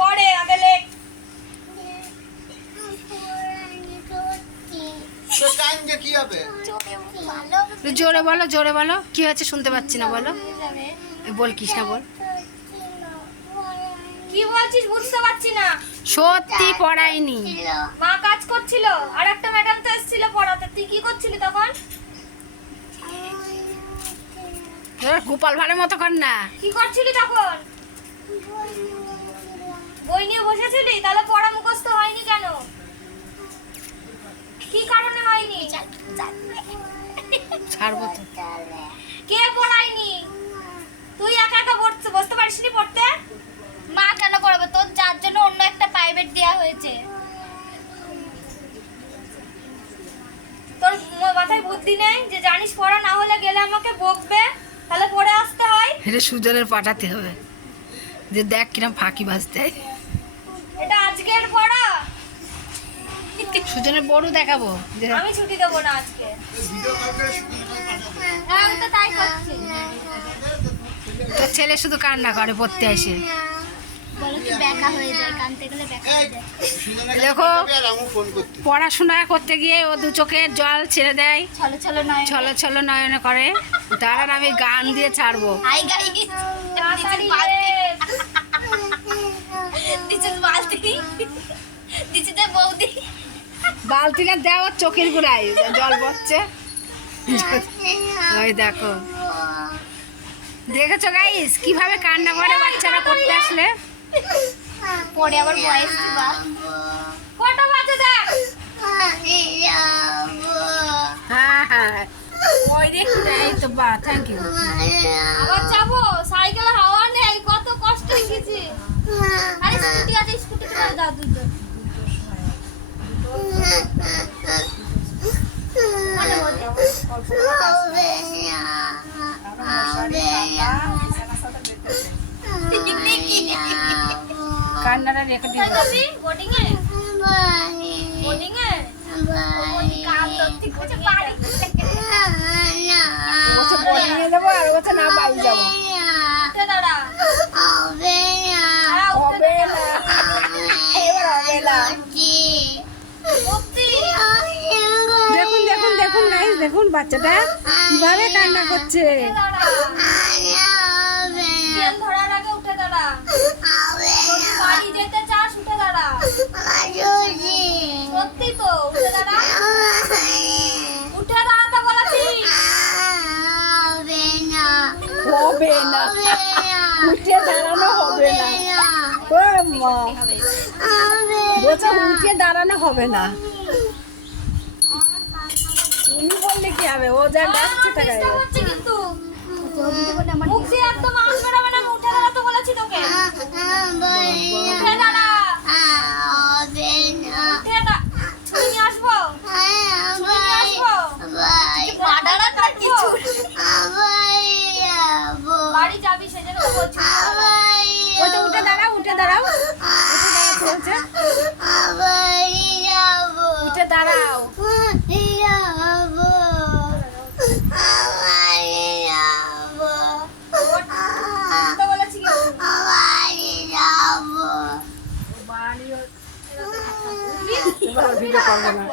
পরে আগে লেখ। জোরে বলো, জোরে বলো, কি হয়েছে শুনতে পাচ্ছি না, বলো। বল কৃষ্ণা বল। কি বলছিস বুঝতে পারছি না। সত্যি পড়াইনি, মা কাজ করছিল আর একটা ম্যাডাম তো এসেছিল পড়াতে। তুই কি করছিলি তখন? গোপাল ভাড়ের মতো কর না। কি করছিলি তখন? বই নিয়ে বসেছিলি? তাহলে পড়া মুখস্থ হয়নি কেন? কি কারণে হয়নি? ছাড়বো তো। কে পড়ায়নি? তুই একা একা বসতে পারিসনি পড়তে? মা কেন পড়াবে? তোর যার জন্য অন্য একটা প্রাইভেট দেওয়া হয়েছে। তোর মাথায় বুদ্ধি নেই যে জানিস পড়া না হলে গেলে আমাকে বকবে, তাহলে পড়ে আসতে হয়। এটা সুজনের পাঠাতে হবে যে দেখ কিরম ফাঁকি বাজতে। এটা আজকের পড়া। সুজনের বড় দেখাবো যে আমি ছুটি দেবো না আজকে। হ্যাঁ, আমি তো তাই করছি। তোর ছেলে শুধু কান্না করে পড়তে আসে। বলো কি ব্যাকা হয়ে যায়, কানতে গেলে ব্যাকা হয়ে যায়। দেখো পড়াশোনা করতে গিয়ে ও দু চোখের জল ছেড়ে দেয়, ছলো ছলো নয়। ছলো ছলো নয়নে করে। দাঁড়ান আমি গান দিয়ে ছাড়বো। হাই গাইস, তাড়াতাড়ি দিস ইজ বালতি, দিস ইজ বৌদি। বালতি না দেওয়া চোখের গোড়ায় জল পড়ছে। ওই দেখো, দেখেছো গাইস কিভাবে কান্না করে বাচ্চারা পড়তে আসলে। পরে আবার বয়স দিবা। কটা বাজে দেখ। হ্যাঁ হ্যাঁ ওই দেখি এই তো বা থ্যাংক ইউ। আবার যাবো, সাইকেলে হাওয়া নেই, কত কষ্ট লিখেছি। আরে স্কুটি আছে, স্কুটিতে করে দাও দুটো। কান্নাটা রেখে দিও। বোর্ডিং এ বোর্ডিং এ কাম করতে করতে পারি। বলছে বলে নিয়ে যাবো আর বলছে না বাড়ি যাবো। উঠে দাঁড়া। দাঁড়া, উঠে হবে দাঁড়া। না, এবার হবে না। সত্যি। দেখুন দেখুন দেখুন গাইস, দেখুন বাচ্চাটা কিভাবে কান্না করছে। উঠে দাঁড়া। তেল ধরার আগে উঠে দাঁড়া। যদি বাড়ি যেতে চাস উঠে দাঁড়া। সত্যি তো, উঠে দাঁড়া। উঠে দাঁড়াতে বলেছি। হবে না, উঠে দাঁড়ানো হবে না। ও মা বলছে উঠে দাঁড়ানো হবে না। তুমি বললে কি হবে, ও যা ডাকছে তা গায়ে চেষ্টা করছি কিন্তু মুখ দিয়ে একদম আওয়াজ বেরোবে না। আমি উঠে দাঁড়াতে বলেছি তোকে। উঠে দাঁড়া। উঠে দাঁড়া। ছুরি নিয়ে আসবো। ছুরি নিয়ে আসবো। মাডারা না কিছু। বাড়ি যাবি সেজন্য তো বলছি। ওই তো উঠে দাঁড়াও, উঠে দাঁড়াও, উঠে দাঁড়াও চলছে। উঠে দাঁড়াও। তো বলেছি কিন্তু। এবার ভিডিও করবো না।